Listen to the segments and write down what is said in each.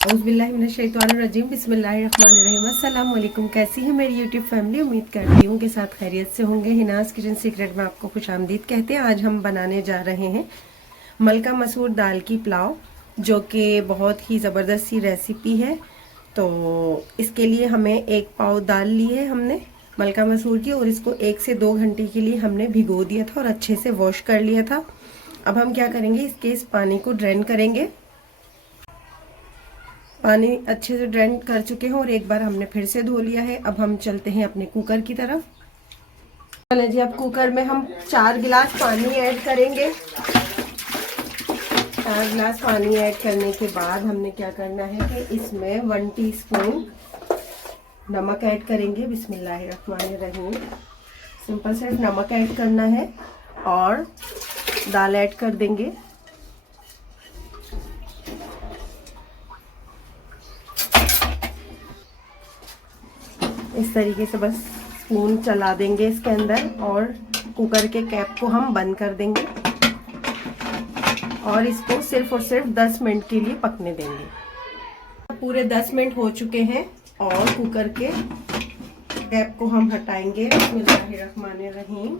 औज़ुबिल्लाहिमिनश्शैतानिर्रजीम बिस्मिल्लाहिर्रहमानिर्रहीम। अस्सलाम वालेकुम। कैसी है मेरी यूट्यूब फैमिली? उम्मीद करती हूँ कि साथ खैरियत से होंगे। हिनाज़ किचन सीक्रेट में आपको खुशामदीद कहते हैं। आज हम बनाने जा रहे हैं मलका मसूर दाल की पुलाव, जो कि बहुत ही ज़बरदस्त सी रेसिपी है। तो इसके लिए हमें 1 पाव दाल ली है हमने मलका मसूर की, और इसको 1 से 2 घंटे के लिए हमने भिगो दिया था और अच्छे से वॉश कर लिया था। अब हम क्या करेंगे, इस पानी को ड्रेन करेंगे। पानी अच्छे से ड्रेन कर चुके हैं और एक बार हमने फिर से धो लिया है। अब हम चलते हैं अपने कुकर की तरफ। चलिए जी, अब कुकर में हम 4 गिलास पानी ऐड करेंगे। 4 गिलास पानी ऐड करने के बाद हमने क्या करना है कि इसमें 1 टीस्पून नमक ऐड करेंगे। बिस्मिल्लाहिर्रहमानिर्रहीम। सिंपल सिर्फ नमक ऐड करना है और दाल ऐड कर देंगे। इस तरीके से बस स्पून चला देंगे इसके अंदर और कुकर के कैप को हम बंद कर देंगे और इसको सिर्फ और सिर्फ 10 मिनट के लिए पकने देंगे। पूरे 10 मिनट हो चुके हैं और कुकर के कैप को हम हटाएंगे। बिस्मिल्लाहिर्रहमानिर्रहीम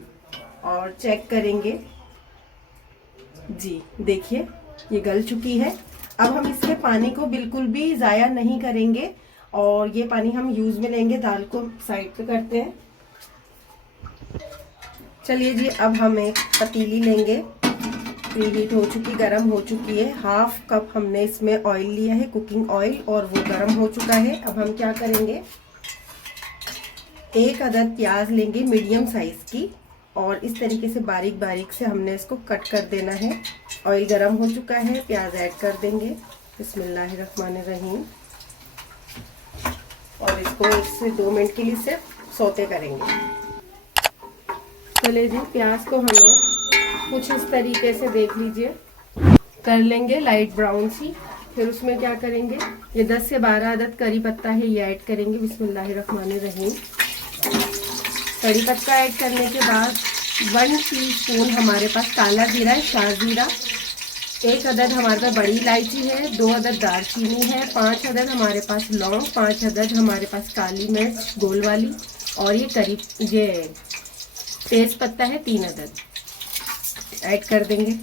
और चेक करेंगे। जी देखिए, ये गल चुकी है। अब हम इसके पानी को बिल्कुल भी ज़ाया नहीं करेंगे और ये पानी हम यूज में लेंगे। दाल को साइड पे करते हैं। चलिए जी, अब हम एक पतीली लेंगे। प्रीहीट हो चुकी, गर्म हो चुकी है। 1/2 कप हमने इसमें ऑयल लिया है, कुकिंग ऑयल, और वो गर्म हो चुका है। अब हम क्या करेंगे, 1 अदद प्याज लेंगे मीडियम साइज की और इस तरीके से बारीक बारीक से हमने इसको कट कर देना है। ऑयल गर्म हो चुका है, प्याज ऐड कर देंगे। बिस्मिल्लाहिर्रहमानिर्रहीम और इसको 1 से 2 मिनट के लिए सिर्फ सौते करेंगे। चलिए जी, प्याज को हमें कुछ इस तरीके से, देख लीजिए, कर लेंगे लाइट ब्राउन सी। फिर उसमें क्या करेंगे, ये 10 से 12 अदद करी पत्ता है, ये ऐड करेंगे। बिस्मिल्लाहिर्रहमानिर्रहीम। करी पत्ता ऐड करने के बाद 1 टीस्पून हमारे पास काला जीरा है, शाहजीरा। 1 अदद हमारे पास बड़ी इलायची है, 2 अदद दालचीनी है, 5 अदद हमारे पास लौंग, 5 अदद हमारे पास काली मिर्च गोल वाली, और ये तेज पत्ता है 3 अदद ऐड कर देंगे।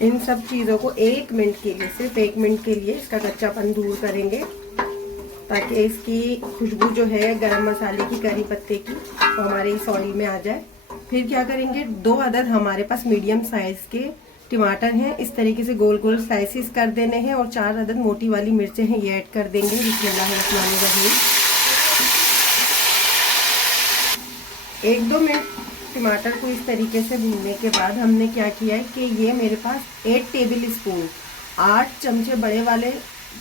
इन सब चीज़ों को 1 मिनट के लिए, सिर्फ 1 मिनट के लिए इसका कच्चापन दूर करेंगे, ताकि इसकी खुशबू जो है गरम मसाले की, करी पत्ते की, वो हमारे इस ऑयल में आ जाए। फिर क्या करेंगे, 2 अदद हमारे पास मीडियम साइज के टमाटर हैं, इस तरीके से गोल गोल स्लाइसिस कर देने हैं, और 4 अदद मोटी वाली मिर्चें हैं, ये ऐड कर देंगे। बिस्मिल्लाहिर्रहमानिर्रहीम। 1-2 मिनट टमाटर को इस तरीके से भूनने के बाद हमने क्या किया है कि ये मेरे पास 8 टेबल स्पून, 8 चमचे बड़े वाले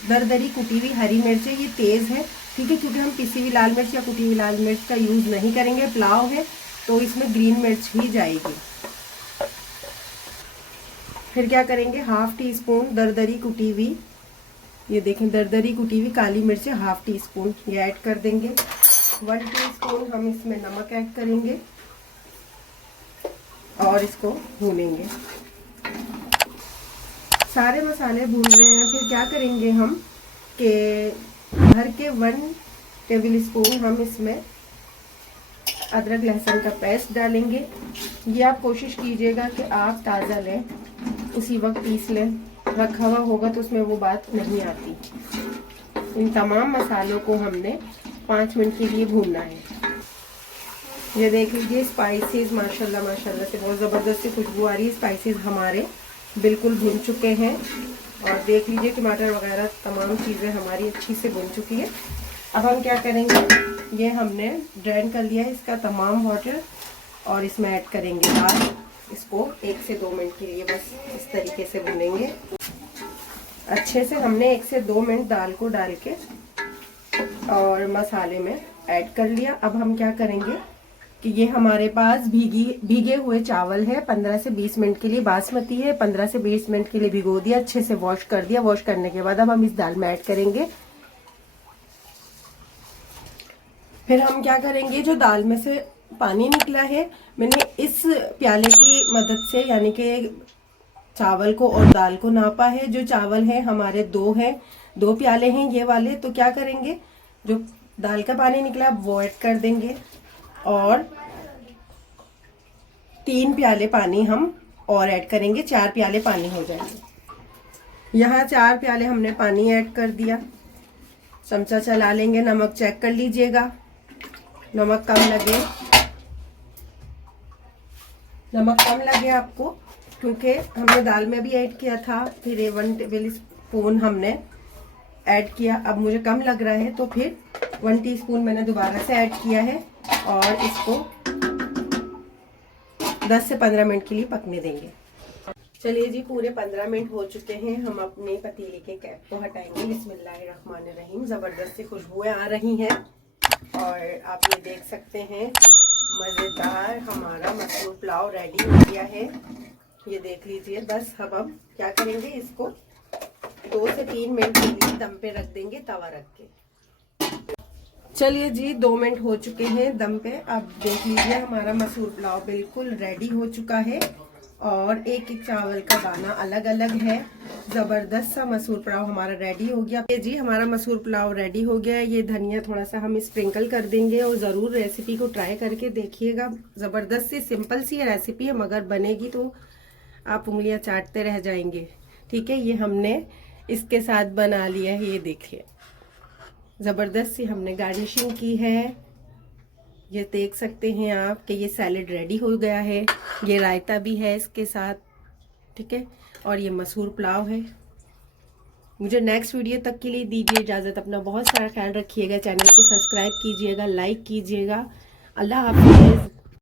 दरदरी कुटी हुई हरी मिर्च है। ये तेज़ है, ठीक है, क्योंकि हम पिसी हुई लाल मिर्च या कुटी हुई लाल मिर्च का यूज़ नहीं करेंगे। पुलाव है तो इसमें ग्रीन मिर्च ही जाएगी। फिर क्या करेंगे, 1/2 टीस्पून दरदरी कुटी हुई, ये देखें, दरदरी कुटी हुई काली मिर्च 1/2 टीस्पून, ये ऐड कर देंगे। 1 टीस्पून हम इसमें नमक ऐड करेंगे और इसको भूनेंगे। सारे मसाले भून रहे हैं। फिर क्या करेंगे हम कि भर के 1 टेबल स्पून हम इसमें अदरक लहसुन का पेस्ट डालेंगे। ये आप कोशिश कीजिएगा कि आप ताज़ा लें, उसी वक्त पीस लें। रखा हुआ होगा तो उसमें वो बात नहीं आती। इन तमाम मसालों को हमने 5 मिनट के लिए भूनना है। ये देख लीजिए, स्पाइसेस माशाल्लाह माशाल्लाह से बहुत ज़बरदस्त सी खुशबू आ रही है। स्पाइसेस हमारे बिल्कुल भून चुके हैं और देख लीजिए टमाटर वगैरह तमाम चीज़ें हमारी अच्छी से भून चुकी है। अब हम क्या करेंगे, ये हमने ड्रेन कर लिया है इसका तमाम वाटर, और इसमें ऐड करेंगे दाल। इसको 1 से 2 मिनट के लिए बस इस तरीके से भूनेंगे अच्छे से। हमने 1 से 2 मिनट दाल को डाल के और मसाले में ऐड कर लिया। अब हम क्या करेंगे कि ये हमारे पास भीगे हुए चावल है, 15 से 20 मिनट के लिए बासमती है, 15 से 20 मिनट के लिए भिगो दिया, अच्छे से वॉश कर दिया। वॉश करने के बाद अब हम इस दाल में ऐड करेंगे। फिर हम क्या करेंगे, जो दाल में से पानी निकला है, मैंने इस प्याले की मदद से, यानी कि चावल को और दाल को नापा है। जो चावल है हमारे 2 हैं, 2 प्याले हैं ये वाले। तो क्या करेंगे, जो दाल का पानी निकला वो ऐड कर देंगे और 3 प्याले पानी हम और ऐड करेंगे, 4 प्याले पानी हो जाएंगे। यहाँ 4 प्याले हमने पानी ऐड कर दिया। चमचा चला लेंगे, नमक चेक कर लीजिएगा, नमक कम लगे आपको, क्योंकि हमने दाल में भी ऐड किया था। फिर 1 टेबल स्पून हमने ऐड किया, अब मुझे कम लग रहा है तो फिर 1 टीस्पून मैंने दोबारा से ऐड किया है और इसको 10 से 15 मिनट के लिए पकने देंगे। चलिए जी, पूरे 15 मिनट हो चुके हैं। हम अपने पतीले के कैप को हटाएंगे। बिस्मिल्लाहिर्रहमानिर्रहीम। ज़बरदस्त सी खुशबुएं आ रही हैं और आप ये देख सकते हैं मज़ेदार हमारा मसूर पुलाव रेडी हो गया है। ये देख लीजिए। बस अब क्या करेंगे, इसको 2 से 3 मिनट के लिए दम पे रख देंगे, तवा रख के। चलिए जी, 2 मिनट हो चुके हैं दम पे। अब देख लीजिए हमारा मसूर पुलाव बिल्कुल रेडी हो चुका है और एक एक चावल का दाना अलग अलग है। ज़बरदस्त सा मसूर पुलाव हमारा रेडी हो गया। ये जी हमारा मसूर पुलाव रेडी हो गया है। ये धनिया थोड़ा सा हम स्प्रिंकल कर देंगे और ज़रूर रेसिपी को ट्राई करके देखिएगा। ज़बरदस्त सी सिंपल सी रेसिपी है, मगर बनेगी तो आप उंगलियां चाटते रह जाएंगे। ठीक है, ये हमने इसके साथ बना लिया है। ये देखिए ज़बरदस्त सी हमने गार्निशिंग की है। ये देख सकते हैं आप कि ये सैलेड रेडी हो गया है। ये रायता भी है इसके साथ, ठीक है, और ये मसूर पुलाव है। मुझे नेक्स्ट वीडियो तक के लिए दीजिए इजाज़त। अपना बहुत सारा ख्याल रखिएगा। चैनल को सब्सक्राइब कीजिएगा, लाइक कीजिएगा। अल्लाह हाफिज़।